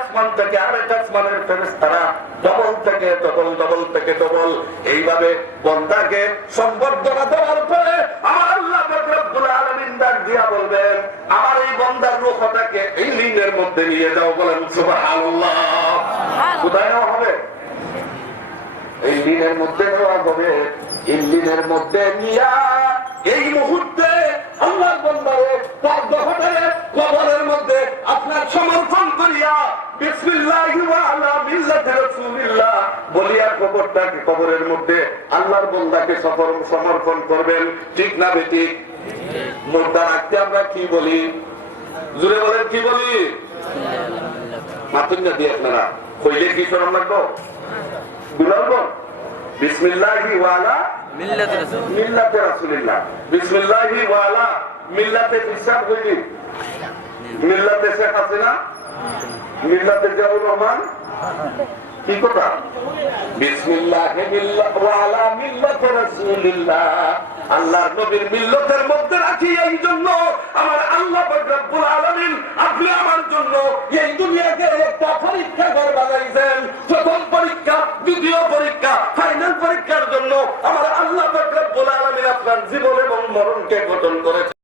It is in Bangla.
আসমান থেকে আরেক আসমানের ফেরেশতারা ডবল থেকে ডবল এইভাবে বান্দাকে সম্বর্ধনা দেওয়ার পরে আমার আল্লাহ পাক রব্বুল আলামিন ডাক দিয়া বলবেন, আমার এই বান্দার রূহটাকে এই লিনের মধ্যে নিয়ে যাও। বলেন সুবহানাল্লাহ। কোথায় নেওয়া হবে? এই লিনের মধ্যে নেওয়া হবে। এই লিনের মধ্যে নিয়া এই মুহূর্তে আল্লাহর বান্দারে তার দেহটারে কবরের মধ্যে আপনার সমর্পণ করিয়া বিসমিল্লাহি ওয়া আলা মিল্লাতি রাসূলিল্লাহ বলিয়া কবরের মধ্যে আল্লাহর বান্দাকে সমর্পণ করবেন। ঠিক না বেঠিক? মুর্দা রাখতে আমরা কি বলি? জোরে বলেন, কি বলি? মাতুন না দিয়ে আপনারা কইলে কি শরম লাগবে? বলবো বিসমিল্লাহি ওয়া আলা মিল্লাতি রাসূলিল্লাহ। বিসমিল্লাহি ওয়া আলা মিল্লাতে ইরশাদ হইলি, মিল্লাতে শেখ হাসিনা, মিল্লাতে জিয়াউর রহমান, কি কথা? বিসমিল্লাহি ওয়া আলা মিল্লাতি রাসূলিল্লাহ, আল্লাহর নবীর মিল্লাতের মধ্যে রাখি। এই জন্য আমার আল্লাহ পাক রব্বুল আলামিন আপনি আমার জন্য এই দুনিয়াকে একটা পরীক্ষা ঘর বানাইছেন। প্রথম পরীক্ষা, দ্বিতীয় পরীক্ষা, ফাইনাল পরীক্ষার জন্য আমার আল্লাহ পাক রব্বুল আলামিন আপনার জীবন এবং মরণকে গঠন করেছেন।